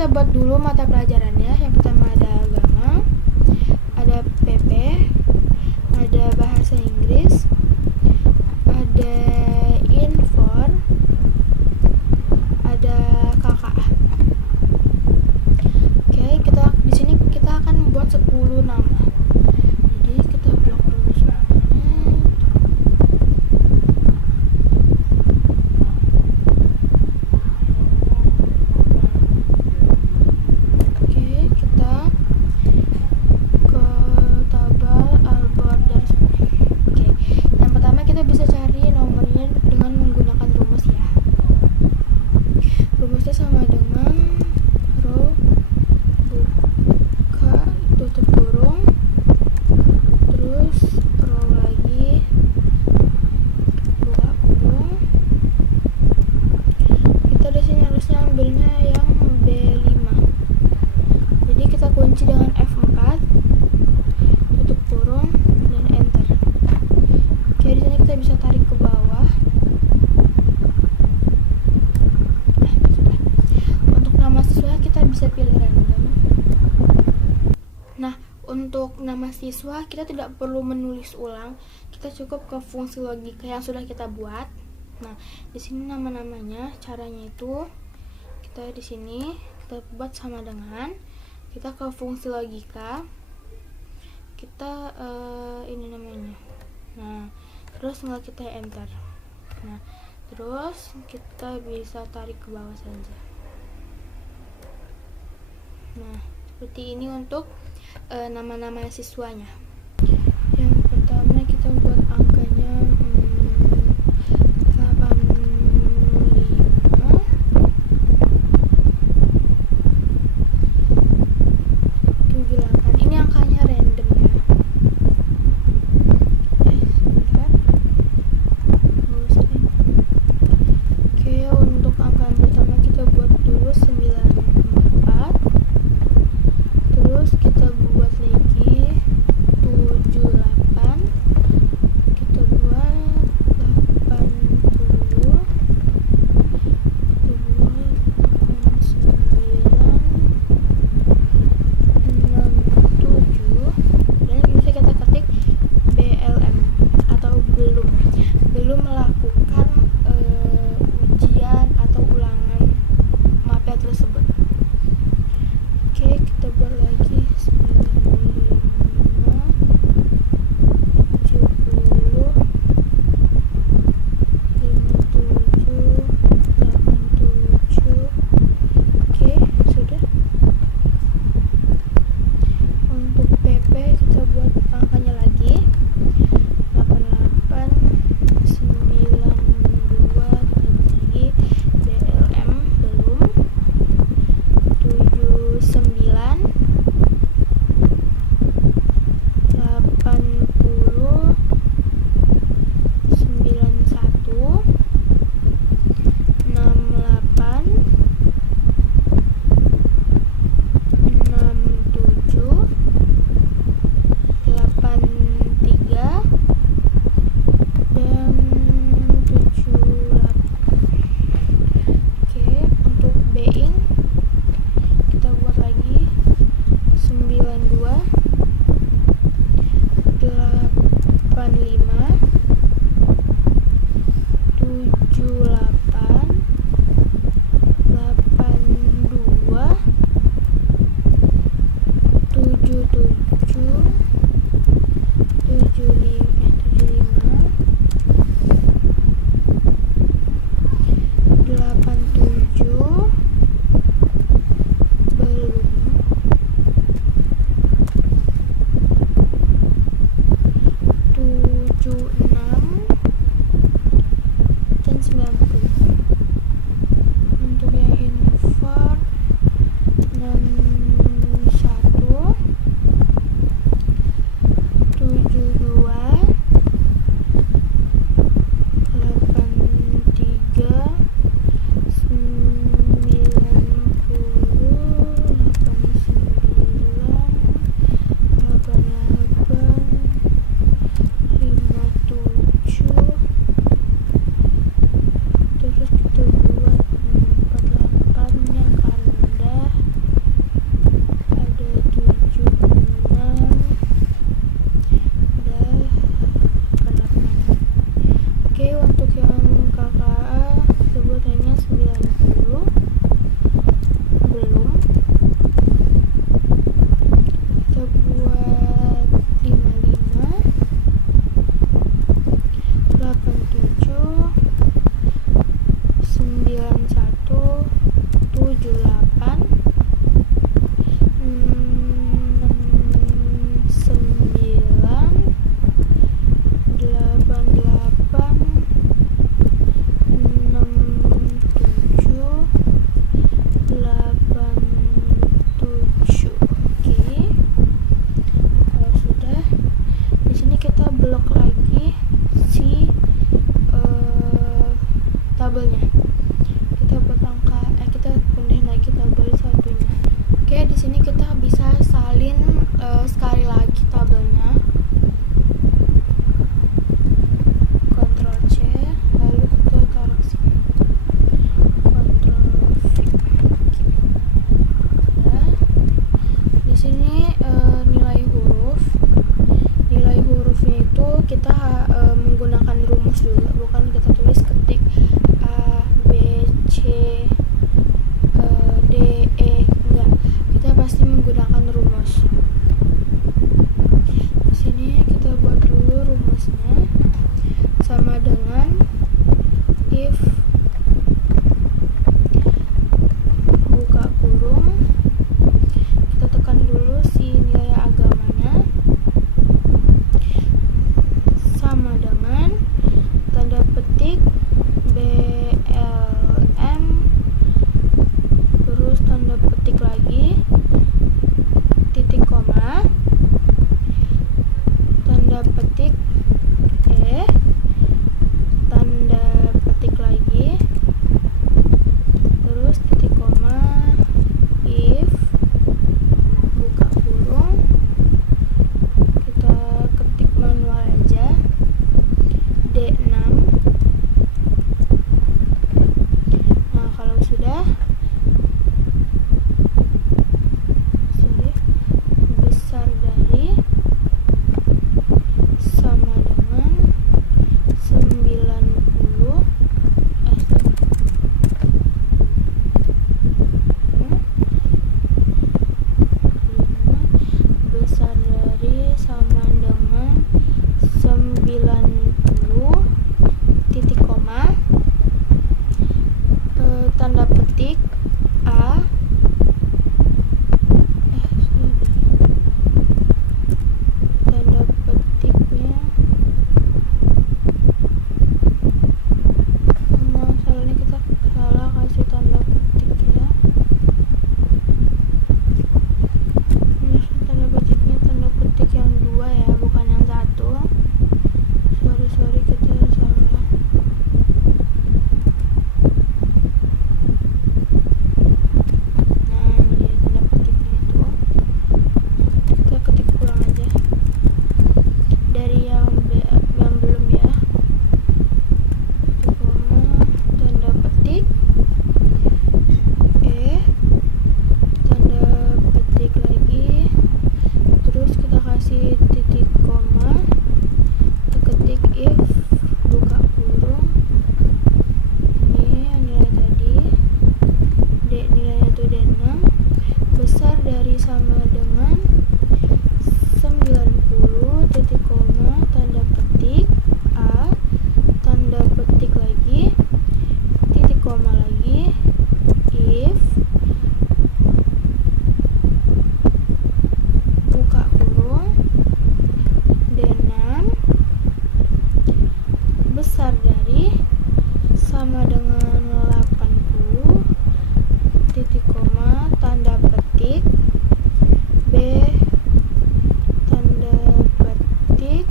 kita buat dulu mata pelajarannya. Yang pertama ada agama, ada PP, ada bahasa Inggris, ada infor, ada KKA. Oke, di sini kita akan membuat 10 nama. Jadi kita blok dulu semuanya. Oke, kita ke tabel Al-Border. Oke, yang pertama kita bisa cari nomornya dengan menggunakan rumus ya. Rumusnya sama dengan row buka tutup kurung, terus row lagi buka kurung. Kita di sini harusnya ambilnya yang B5. Jadi kita kunci dengan F4, tutup kurung dan enter. Oke, di sini kita bisa tarik ke bawah. Sudah. Untuk nama siswa kita bisa pilih random. Nah, untuk nama siswa kita tidak perlu menulis ulang. Kita cukup ke fungsi logika yang sudah kita buat. Nah, di sini nama-namanya, caranya itu kita di sini kita buat sama dengan kita ke fungsi logika. Kita ini namanya. Nah, terus tinggal kita enter. Nah, terus kita bisa tarik ke bawah saja. Nah, seperti ini untuk nama-nama siswanya. Yang pertama kita buat angkanya 8578. Ini angkanya random ya. Sebentar. Oke, untuk angka yang pertama kita buat dulu 94. Terus kita buat lagi 7. tabelnya. Kita buat kita pindahin lagi tabel satunya. Oke, di sini kita bisa salin sekali lagi tabelnya. Ctrl C, lalu kita taruh sini. Ctrl V. Ya. Di sini nilai hurufnya itu kita menggunakan rumus dulu, bukan kita tulis ketik A B C D E, enggak, kita pasti menggunakan rumus. Di sini kita buat dulu rumusnya, sama dengan if buka kurung, kita tekan dulu si nilai agamanya, sama dengan tanda petik BLM, terus tanda petik lagi, titik koma, tanda petik tanda petik lagi, terus titik koma, if buka kurung, kita ketik manual aja, D6. Nah, kalau sudah besar dari sama dengan 90 besar dari sama dengan 90 titik koma, tanda petik A, tanda petiknya masalahnya kita salah kasih tanda petik ya. Tanda petiknya tanda petik yang 2 ya, bukan yang 1. Sorry kita salah. Nah, ini dia tanda petiknya itu. Kita ketik ulang aja dari yang belum ya. Tanda petik tanda petik lagi, terus kita kasih titik koma, kita ketik if buka kurung, ini nilai tadi nilainya itu D6, besar dari sama dengan 90 titik koma, tanda petik A, tanda petik lagi, titik koma lagi, if buka kurung, D6 besar dari sama dengan 80 titik koma, tanda petik B, tanda petik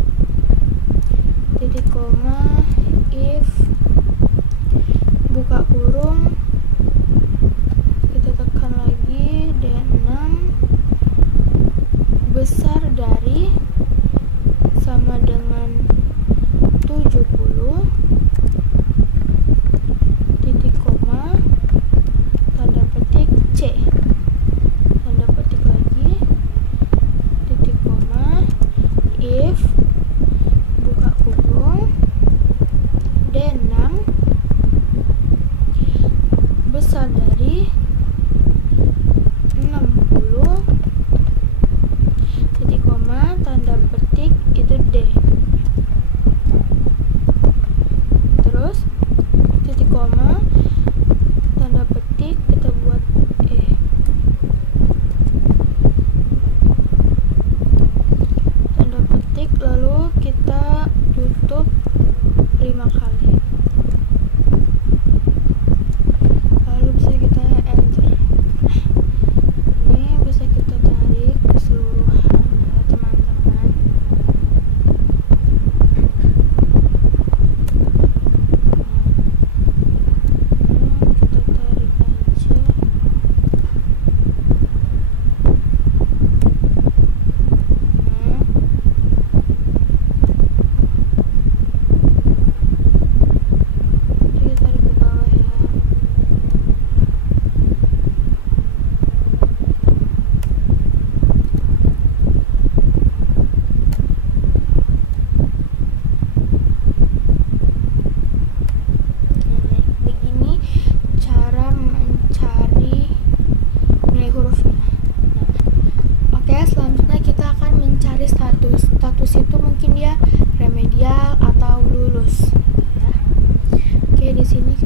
titik koma, if buka kurung, kita tekan lagi D6 besar dari sama dengan 70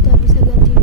kita bisa ganti